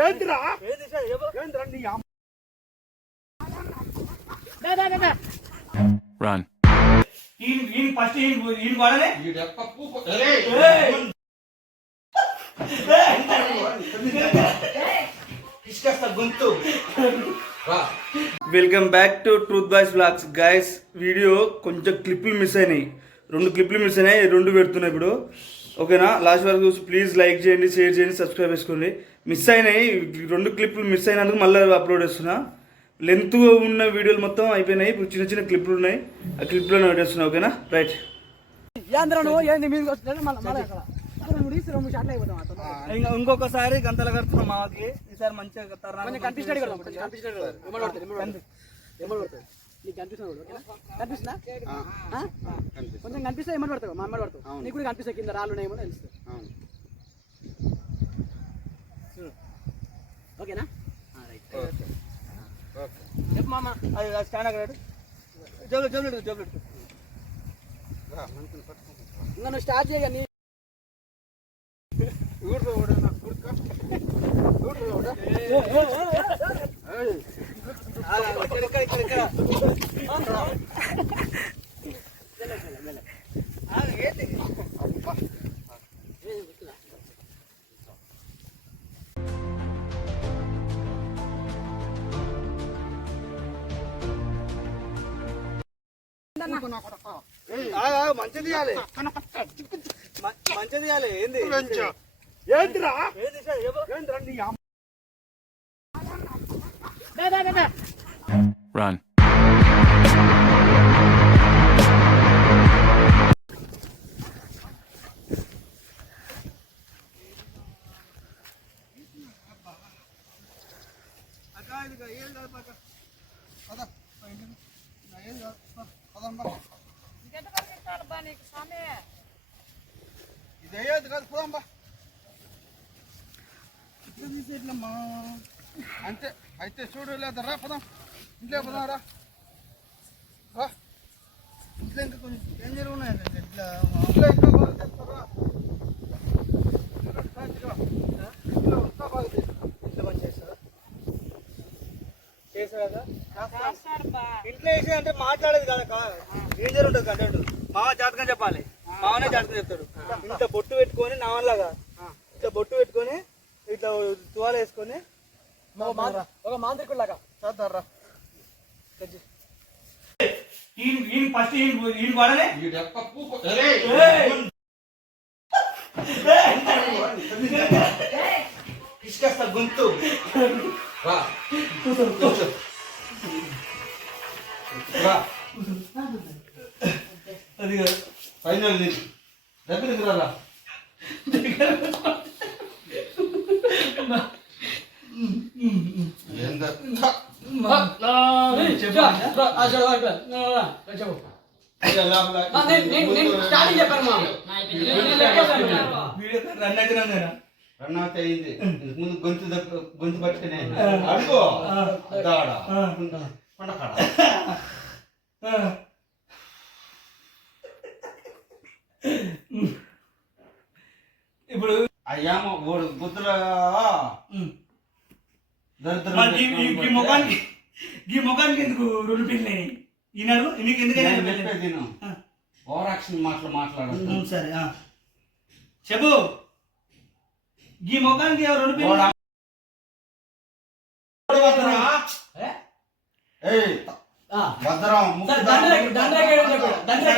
Run. Welcome back to truth boys vlogs guys. Video కొంచెం క్లిప్లు miss అయినాయి, 2 క్లిప్లు miss అయినాయి, 2 పెడుతున్నాయి ఇప్పుడు. ఓకేనా, లాస్ట్ వరకు చూసి ప్లీజ్ లైక్ చేయండి, షేర్ చేయండి, సబ్స్క్రైబ్ చేసుకోండి. మిస్ అయినాయి 2 క్లిప్లు మిస్ అయినందుకు మళ్ళీ అప్లోడ్ చేస్తున్నా. లెంత్ ఉన్న వీడియోలు మొత్తం అయిపోయినాయి, ఇప్పుడు చిన్న చిన్న క్లిప్లు ఉన్నాయి, ఆ క్లిప్లో పెట్టేస్తున్నా. ఓకేనా, రైట్. ఇంకొకసారి గంతల కడుతున్నాం మాకి, ఈసారి మంచిగా కొంచెం కనిపిస్తున్నా కొంచెం కనిపిస్తే ఏమని పడతావు, మా అమ్మడి పడతావు, నీకు కూడా కనిపిస్తాయి కింద రాళ్ళు ఉన్నాయేమో తెలుస్తుంది. ఓకేనా, చెప్పు మామ. అది స్టాండ్ అక్కడ జోబులెట్టు జోబులెట్టు ఇంకా నువ్వు స్టార్ట్ చేయ. మంచిది తీయాలి, మంచిది తీయాలి. ఏంది ఏంటిరా Run. ఇదేది కాదు, పోదాంబా. ఇట్లా తీసేట్లమ్మా అంతే. అయితే చూడు, లేదా రా పోదాం, ఇంట్లో పోదాం. రా ఇంట్లో ఇంకా కొంచెం డేంజర్ ఉన్నాయండి. ఇట్లా ఇంట్లో ఇంకా బాగా చేస్తారా, ఇంట్లో ఇంకా బాగా చేస్తారు. ఇంట్లో పని చేస్తారా, చేస్తారా? ఇంట్లో వేసి అంటే మాట్లాడేది కదా, డేంజర్ ఉంటుంది కంటెంట్. మామ జాతకం చెప్పాలి, మామనే జాతకం చెప్తాడు. ఇంత బొట్టు పెట్టుకొని, నా వల్లగా ఇట్లా బొట్టు పెట్టుకొని, ఇట్లా తువాలు వేసుకొని ఒక మాంత్రికులాగా చేద్దారా. ఇసుకేస్తా గొంతు. అది ఫైనల్ దగ్గరికి రారా. రన్ అవుట్ అయింది. ముందు గొంతు పట్టుకునే అడుగు కొండకాడ. ఇప్పుడు అయ్యామో బుద్ధుల ముఖానికి ఎందుకు 2 పిల్లలు ఈనాడు నీకు ఎందుకైనా ఓవర్ యాక్షన్ మాట్లాడు. సరే చెప్పు, ఈ ముఖానికి 2 పిల్లలు దండ్రే